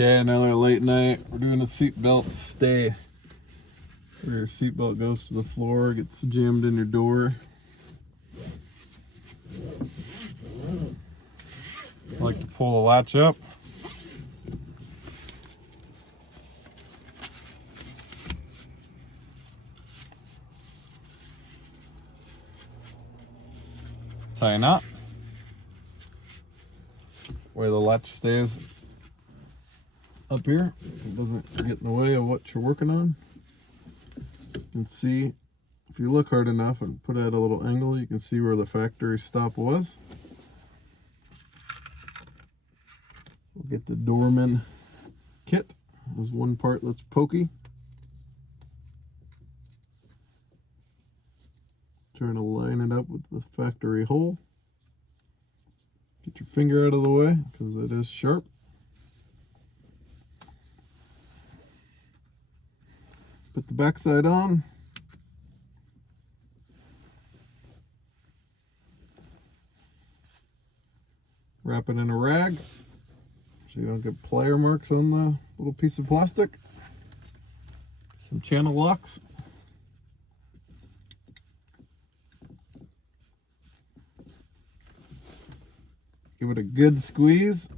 Okay, another late night. We're doing a seatbelt stay. Where your seatbelt goes to the floor, gets jammed in your door. I like to pull the latch up. Tie a knot. Where the latch stays up here, it doesn't get in the way of what you're working on. You can see, if you look hard enough and put it at a little angle, you can see where the factory stop was. We'll get the Dorman kit. There's one part that's pokey. Trying to line it up with the factory hole. Get your finger out of the way because it is sharp. Put the backside on. Wrap it in a rag so you don't get plier marks on the little piece of plastic. Some channel locks. Give it a good squeeze.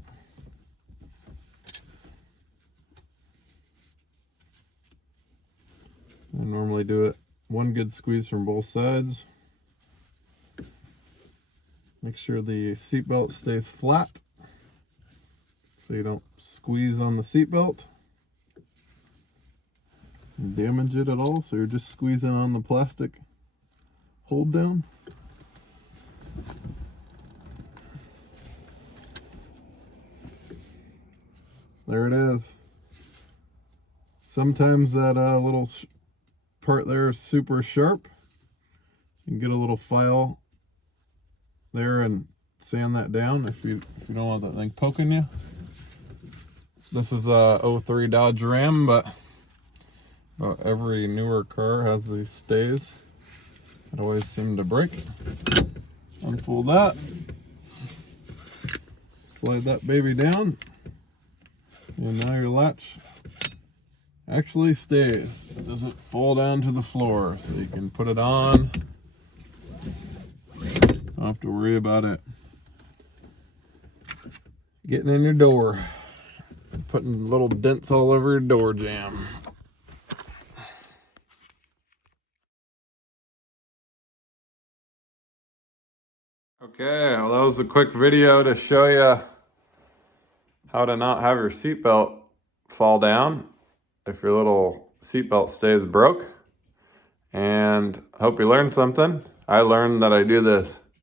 I normally do it one good squeeze from both sides. Make sure the seatbelt stays flat so you don't squeeze on the seatbelt and damage it at all. So you're just squeezing on the plastic hold down. There it is. Sometimes that little part there is super sharp. You can get a little file there and sand that down if you don't want that thing poking you. This is a 03 Dodge Ram, but about every newer car has these stays. It always seem to break. Unfold that. Slide that baby down. And now your latch actually stays. It doesn't fall down to the floor, so you can put it on. Don't have to worry about it getting in your door, putting little dents all over your door jamb. Okay, well, that was a quick video to show you how to not have your seatbelt fall down if your little seatbelt stays broke. And hope you learned something. I learned that I do this